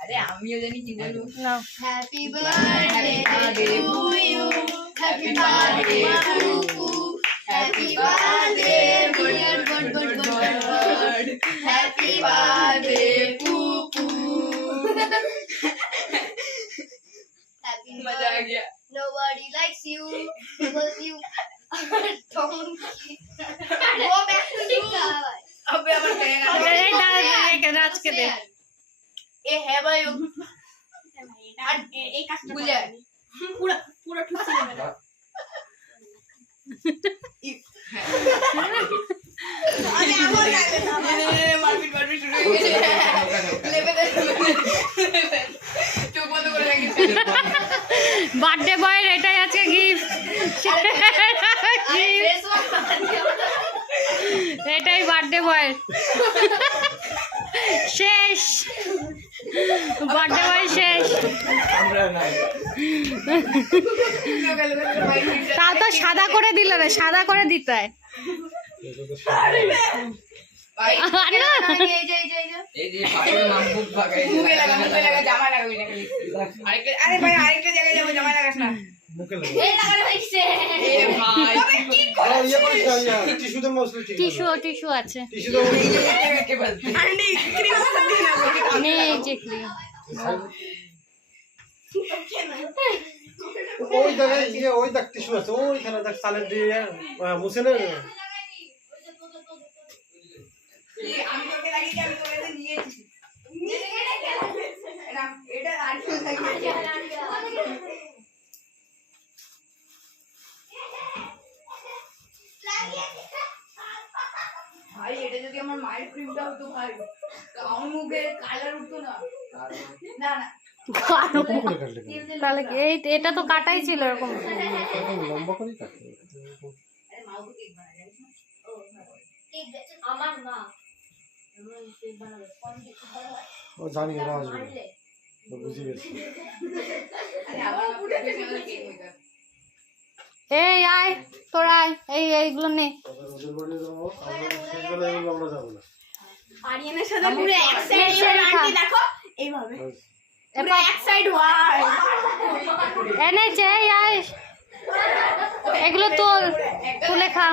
আরে আমিও জানি কি বলবো। নাও। Happy birthday to you, happy birthday to, happy birthday dear বড়, হ্যাপি বার্থডে পুপু। Happy मजा आ गया। Nobody likes you because you don't go back to you. अबे আমার कहेगा এই দাঁড়া রাজকে দে। ए है भाई আর এই কাজটা भूल जाए পুরো পুরো ঠুসি নেবে না। আমি আমার লাগে না मारपीट शुरू हो गई लेवे दे चुप बंद করে লাগি বার্থডে বয়ের এটাই আজকে গিফট। এটাই বার্থডে বয়ের শেষ। বার্থডে বয় শেষ। তাও তো সাদা করে দিল রে, সাদা করে দিতে হয়। भाई এই যে এই যে পাগল নাম খুব ভাগাই मुझे लगा জামা লাগাবি না খালি আরেকটা আরে ভাই আরেকটা জায়গায় যাবো জামা লাগাস না মুখে লাগে এই লাগানো হইছে। এ ভাই তবে কি আরে ইয়ে করিস না ইয়া টিস্যু দে মসলা টিস্যু টিস্যু আছে। টিস্যু দে के बोलते अंडी क्रीम मत देना নেই এই যে ক্রিম। ওই দেখে ইয়ে ওই দেখ টিস্যু আছে ওইখানে দেখ সালেড দিয়ে মুছে নে ये আমি তোকে লাগিয়ে আমি তোকে নিয়েছি না এটা আগে ভাই এটা যদি আমার মায়ের ক্রিমটা হতো ভাই আমার মুখে কালার উঠতো না না না করে কাটলে তাহলে কি এই এটা তো কাটাই ছিল এরকম। এরকম লম্বা করে কাটতে আরে মাও তো কেক বানায় জানিস না কেক বেচে আমার মা এমন কেক বানাবে কোন কেক বানাবে ও জানি না আসবে তো বুঝি গেছি আরে আমার প্রফেশনাল কেক মেকার এই আয় তোর আয় এই এইগুলো নে। ওদের বাড়ি যাবো আমরা শেষবেলা আমরা যাবো না আরিয়ানের সাথে পুরো এক সাইড আন্টি দেখো এইভাবে পুরো এক সাইড ওয়াই এনেছে এই আয় এগুলো তোল তুলে খা।